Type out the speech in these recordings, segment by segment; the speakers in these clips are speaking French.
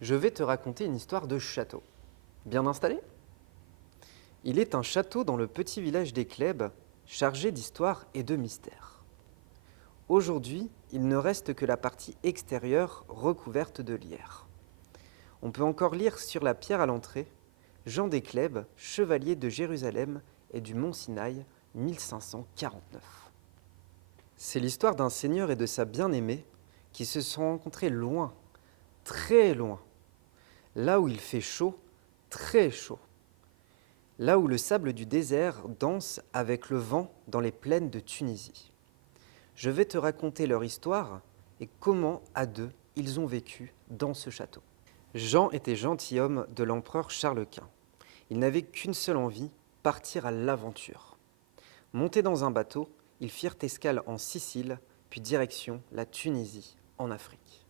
Je vais te raconter une histoire de château. Bien installé? Il est un château dans le petit village des Clèbes, chargé d'histoire et de mystères. Aujourd'hui, il ne reste que la partie extérieure recouverte de lierre. On peut encore lire sur la pierre à l'entrée Jean des Clèbes, chevalier de Jérusalem et du mont Sinaï, 1549. C'est l'histoire d'un seigneur et de sa bien-aimée qui se sont rencontrés loin, très loin, là où il fait chaud, très chaud, là où le sable du désert danse avec le vent dans les plaines de Tunisie. Je vais te raconter leur histoire et comment, à deux, ils ont vécu dans ce château. Jean était gentilhomme de l'empereur Charles Quint. Il n'avait qu'une seule envie, partir à l'aventure. Montés dans un bateau, ils firent escale en Sicile, puis direction la Tunisie, en Afrique.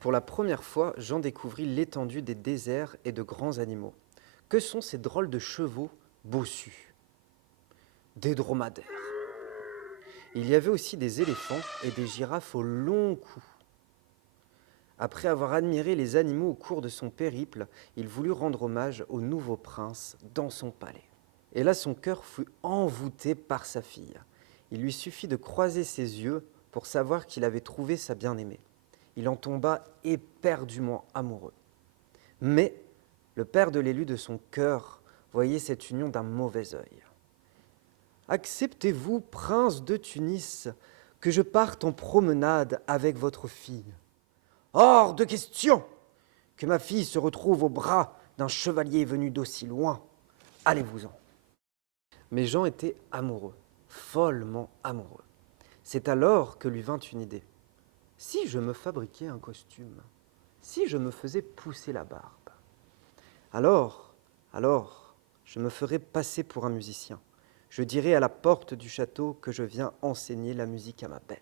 Pour la première fois, Jean découvrit l'étendue des déserts et de grands animaux. Que sont ces drôles de chevaux bossus? Des dromadaires. Il y avait aussi des éléphants et des girafes au long cou. Après avoir admiré les animaux au cours de son périple, il voulut rendre hommage au nouveau prince dans son palais. Et là, son cœur fut envoûté par sa fille. Il lui suffit de croiser ses yeux pour savoir qu'il avait trouvé sa bien-aimée. Il en tomba éperdument amoureux. Mais le père de l'élu de son cœur voyait cette union d'un mauvais œil. « Acceptez-vous, prince de Tunis, que je parte en promenade avec votre fille ? Hors de question que ma fille se retrouve aux bras d'un chevalier venu d'aussi loin. Allez-vous-en. » Mais Jean était amoureux, follement amoureux. C'est alors que lui vint une idée. Si je me fabriquais un costume, si je me faisais pousser la barbe, alors, je me ferais passer pour un musicien. Je dirais à la porte du château que je viens enseigner la musique à ma belle.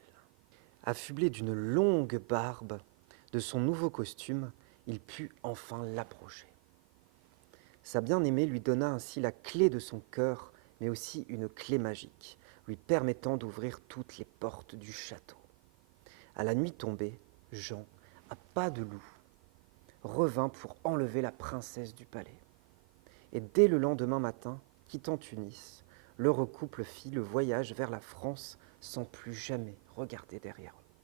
Affublé d'une longue barbe, de son nouveau costume, il put enfin l'approcher. Sa bien-aimée lui donna ainsi la clé de son cœur, mais aussi une clé magique, lui permettant d'ouvrir toutes les portes du château. À la nuit tombée, Jean, à pas de loup, revint pour enlever la princesse du palais. Et dès le lendemain matin, quittant Tunis, l'heureux couple fit le voyage vers la France sans plus jamais regarder derrière eux.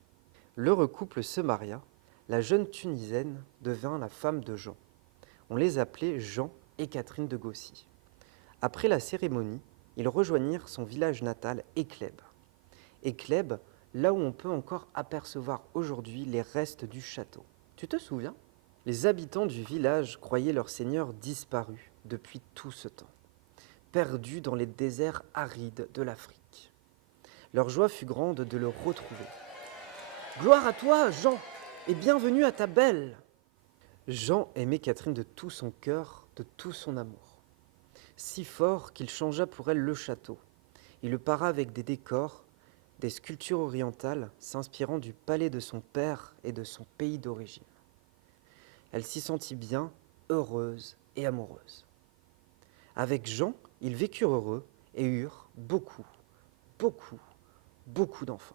L'heureux couple se maria. La jeune Tunisienne devint la femme de Jean. On les appelait Jean et Catherine de Gaussy. Après la cérémonie, ils rejoignirent son village natal, Éclèbes. Éclèbes, là où on peut encore apercevoir aujourd'hui les restes du château. Tu te souviens? Les habitants du village croyaient leur seigneur disparu depuis tout ce temps, perdu dans les déserts arides de l'Afrique. Leur joie fut grande de le retrouver. « Gloire à toi, Jean, et bienvenue à ta belle !» Jean aimait Catherine de tout son cœur, de tout son amour. Si fort qu'il changea pour elle le château. Il le para avec des décors, des sculptures orientales s'inspirant du palais de son père et de son pays d'origine. Elle s'y sentit bien, heureuse et amoureuse. Avec Jean, ils vécurent heureux et eurent beaucoup d'enfants.